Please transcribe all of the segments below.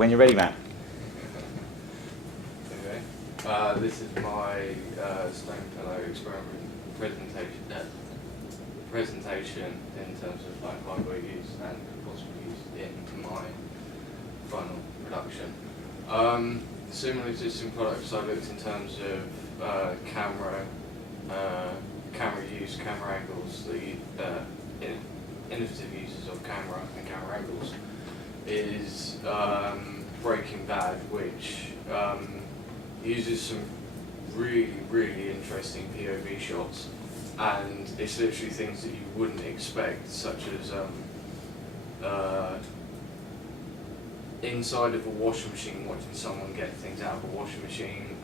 When you're ready, Matt. Okay. This is my stone pillow experiment presentation in terms of like hardware use and possible use in my final production. Similar existing products, I looked in terms of camera use, camera angles, the innovative uses of camera and camera angles is Breaking Bad, which uses some really interesting POV shots, and it's literally things that you wouldn't expect, such as inside of a washing machine, watching someone get things out of a washing machine,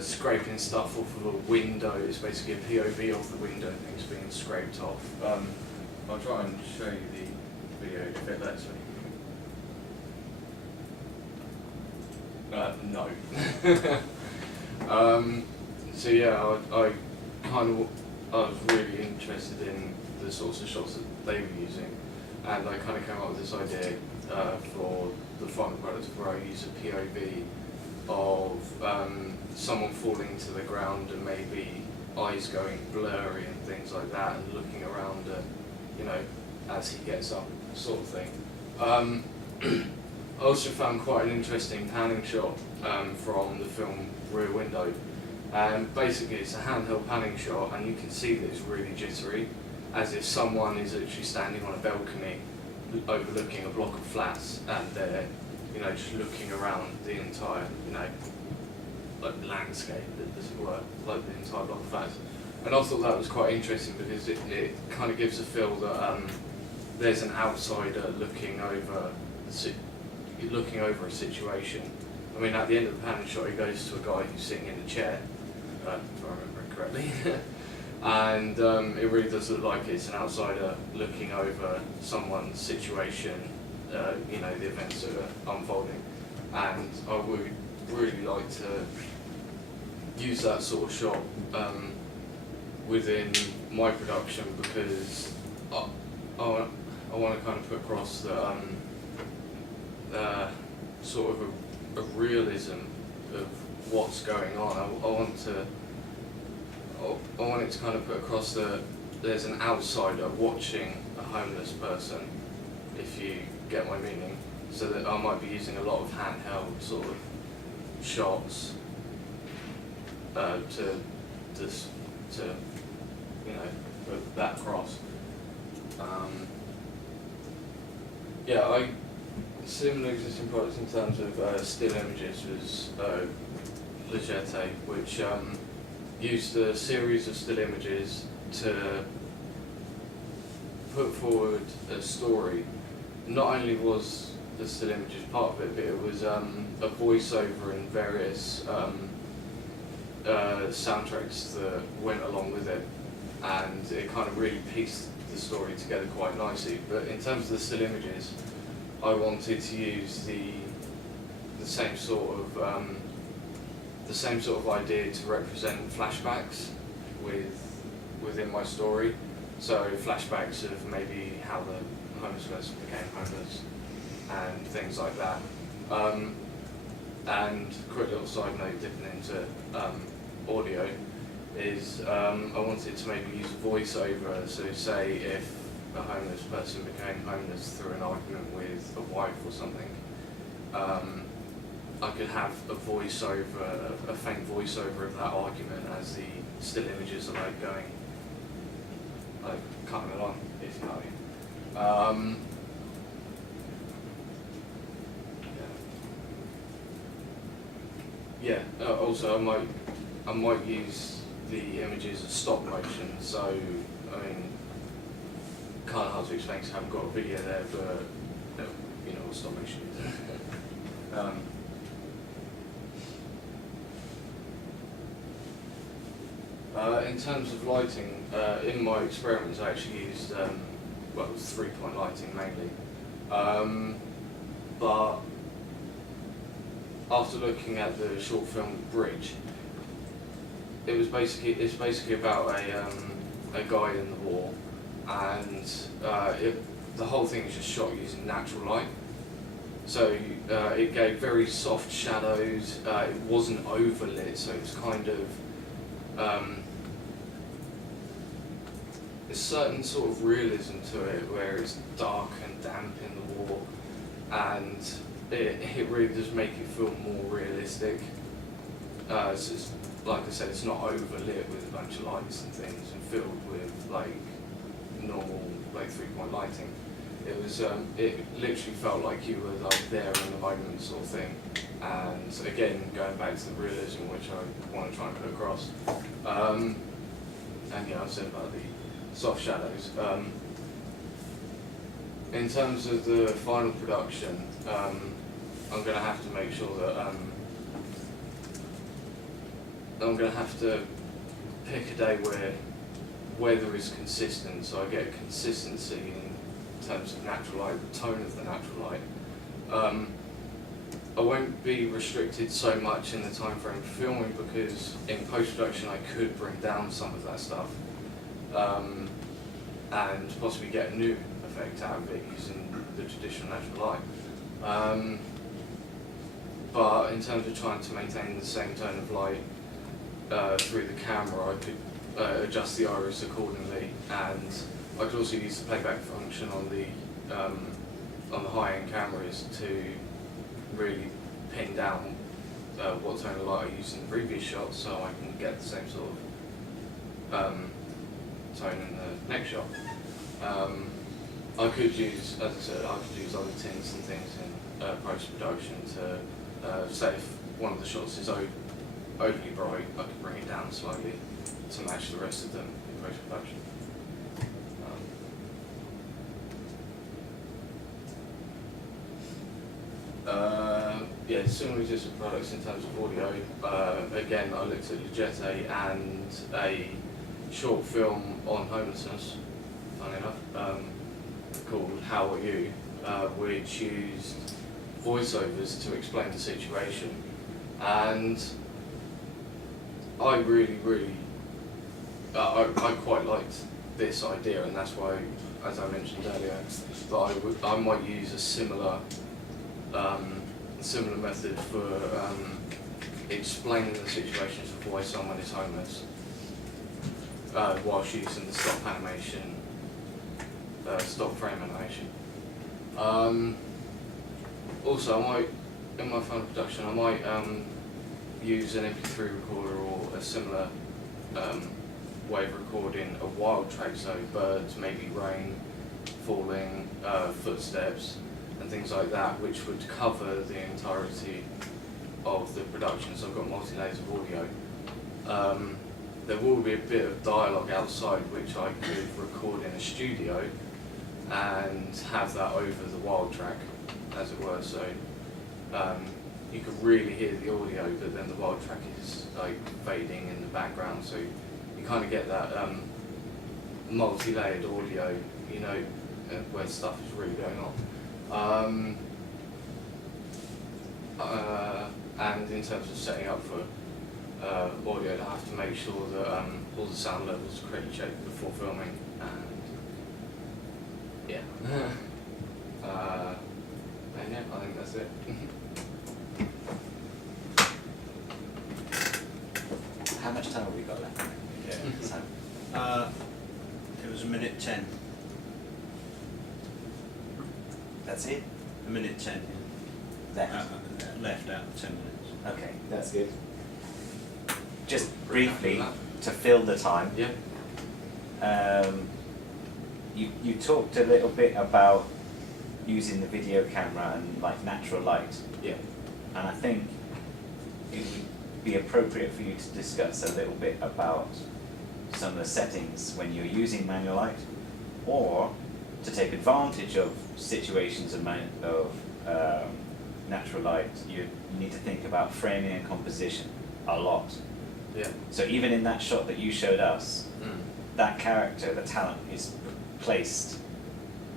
scraping stuff off of a window. It's basically a POV of the window, things being scraped off. I'll try and show you the video if it lets me. No. So yeah, I was really interested in the sorts of shots that they were using, and I kind of came up with this idea for the final product where I use a POV of someone falling to the ground and maybe eyes going blurry and things like that, and looking around, as he gets up, sort of thing. I also found quite an interesting panning shot from the film Rear Window. Basically it's a handheld panning shot, and you can see that it's really jittery, as if someone is actually standing on a balcony overlooking a block of flats, and they're just looking around the entire like landscape, as it were, like the entire block of flats. And I thought that was quite interesting because it kind of gives a feel that there's an outsider looking over a situation. I mean, at the end of the panning shot, he goes to a guy who's sitting in a chair, if I remember it correctly, and it really does look like it's an outsider looking over someone's situation, the events that are unfolding. And I would really like to use that sort of shot within my production, because I want to kind of put across that sort of a realism of what's going on. I want it to kind of put across that there's an outsider watching a homeless person, if you get my meaning. So that I might be using a lot of handheld sort of shots to put that across. Similar existing products in terms of still images was Legete, which used a series of still images to put forward a story. Not only was the still images part of it, but it was a voiceover and various soundtracks that went along with it, and it kind of really pieced the story together quite nicely. But in terms of the still images, I wanted to use the same sort of idea to represent flashbacks within my story. So flashbacks of maybe how the homeless person became homeless and things like that. And quick little side note, dipping into audio, is I wanted to maybe use voiceover. So say if a homeless person became homeless through an argument with a wife or something, I could have a voiceover, a faint voiceover of that argument as the still images are like going, like coming along, if you know what I mean. Also I might use the images as stop motion. So I mean, kind of hard to explain because I haven't got a video there, but you know what stop motion is. In terms of lighting, in my experiments I actually used, it was 3-point lighting mainly. But after looking at the short film Bridge, it's basically about a guy in the war, and the whole thing is just shot using natural light. So it gave very soft shadows. It wasn't overlit, so it was kind of a certain sort of realism to it, where it's dark and damp in the wall, and it really does make it feel more realistic. So it's, like I said, it's not overlit with a bunch of lights and things and filled with like normal like 3-point lighting. It was it literally felt like you were like there in the moment sort of thing. And again, going back to the realism which I want to try and put across. And yeah, I said about the soft shadows. In terms of the final production, I'm going to have to make sure that I'm going to have to pick a day where weather is consistent, so I get consistency in terms of natural light, the tone of the natural light. I won't be restricted so much in the time frame for filming, because in post-production I could bring down some of that stuff and possibly get a new effect out of it using the traditional natural light. But in terms of trying to maintain the same tone of light through the camera, I could adjust the iris accordingly, and I could also use the playback function on the high-end cameras to really pin down what tone of light I used in the previous shot, so I can get the same sort of tone in the next shot. I could use, as I said, I could use other tints and things in post-production to say if one of the shots is overly bright, I could bring it down slightly to match the rest of them in post-production. Yeah, similar to the products in terms of audio. Again, I looked at Ligeti and a short film on homelessness, funny enough, called How Are You, which used voiceovers to explain the situation. And I really, I quite liked this idea, and that's why, as I mentioned earlier, that I might use a similar method for explaining the situations of why someone is homeless, whilst using the stop animation, stop frame animation. Also, I might, in my final production, I might use an MP3 recorder or a similar way of recording a wild track, so birds, maybe rain, falling, footsteps, and things like that, which would cover the entirety of the production. So I've got multi-layers of audio. There will be a bit of dialogue outside which I could record in a studio and have that over the wild track, as it were. So you could really hear the audio, but then the wild track is like fading in the background, so you kind of get that multi-layered audio, you know, where stuff is really going on. And in terms of setting up for audio, I have to make sure that all the sound levels are correctly checked before filming, and yeah. And yeah, I think that's it. How much time have we got left? Yeah. It was 1:10. That's it? 1:10. Left? Left out of 10 minutes. Okay, that's good. Just briefly, to fill the time, Yeah. you talked a little bit about using the video camera and like natural light, Yeah. and I think it would be appropriate for you to discuss a little bit about some of the settings when you're using manual light, or to take advantage of situations of natural light. You need to think about framing and composition a lot. Yeah. So even in that shot that you showed us, that character, the talent, is placed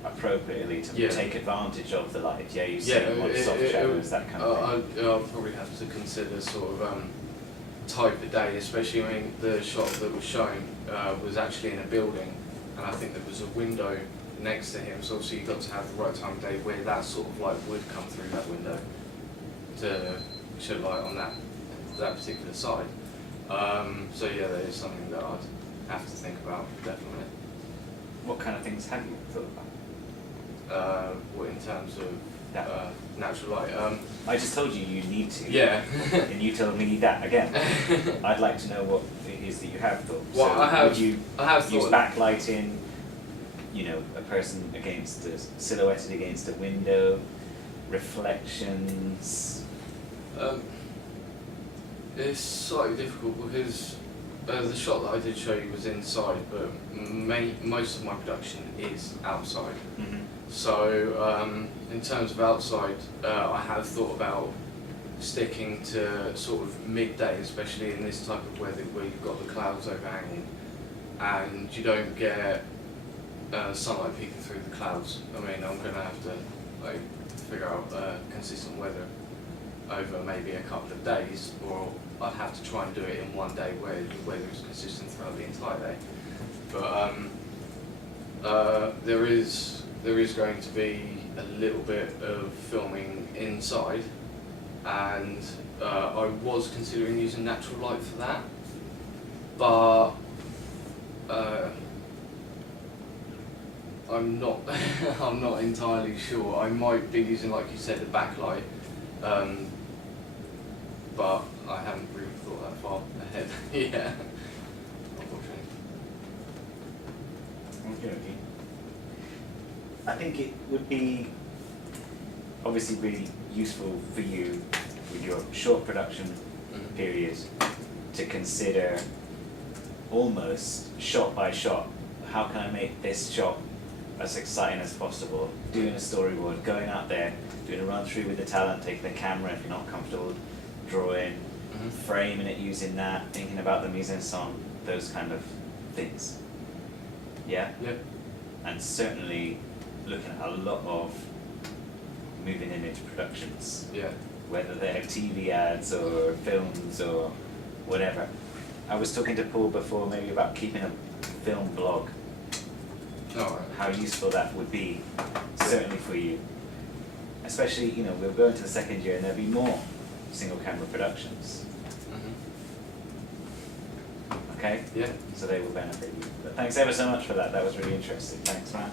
appropriately to take advantage of the light. Yeah, you see what soft shadows, that kind of thing. I'll probably have to consider sort of type of day, especially, I mean, the shot that was shown was actually in a building, and I think there was a window next to him, so obviously you've got to have the right time of day where that sort of light would come through that window to shed light on that particular side. So yeah, that is something that I'd have to think about, definitely. What kind of things have you thought about? What in terms of That. natural light? I just told you need to. Yeah. And you told me that again. I'd like to know what it is that you have thought. Well, so I have- would you I have use thought. backlighting, you know, a person against silhouetted against a window, reflections? It's slightly difficult because the shot that I did show you was inside, but most of my production is outside. Mm-hmm. So in terms of outside, I have thought about sticking to sort of midday, especially in this type of weather where you've got the clouds overhanging and you don't get sunlight peeking through the clouds. I mean, I'm going to have to figure out consistent weather over maybe a couple of days, or I'd have to try and do it in one day where the weather is consistent throughout the entire day. But there is going to be a little bit of filming inside, and I was considering using natural light for that, but I'm not I'm not entirely sure. I might be using, like you said, the backlight, but I haven't really thought that far ahead. Yeah, unfortunately. Okay. I think it would be obviously really useful for you with your short production period to consider almost shot by shot, how can I make this shot as exciting as possible, doing a storyboard, going out there, doing a run through with the talent, taking the camera if you're not comfortable, drawing, framing it using that, thinking about the mise-en-scène, those kind of things. Yeah? Yeah. And certainly looking at a lot of moving image productions, Yeah. whether they're TV ads or films or whatever. I was talking to Paul before maybe about keeping a film blog, Alright. how useful that would be, certainly for you. Especially, you know, we'll go into the second year and there'll be more single camera productions, okay? Yeah. So they will benefit you. But thanks ever so much for that, that was really interesting. Thanks, man.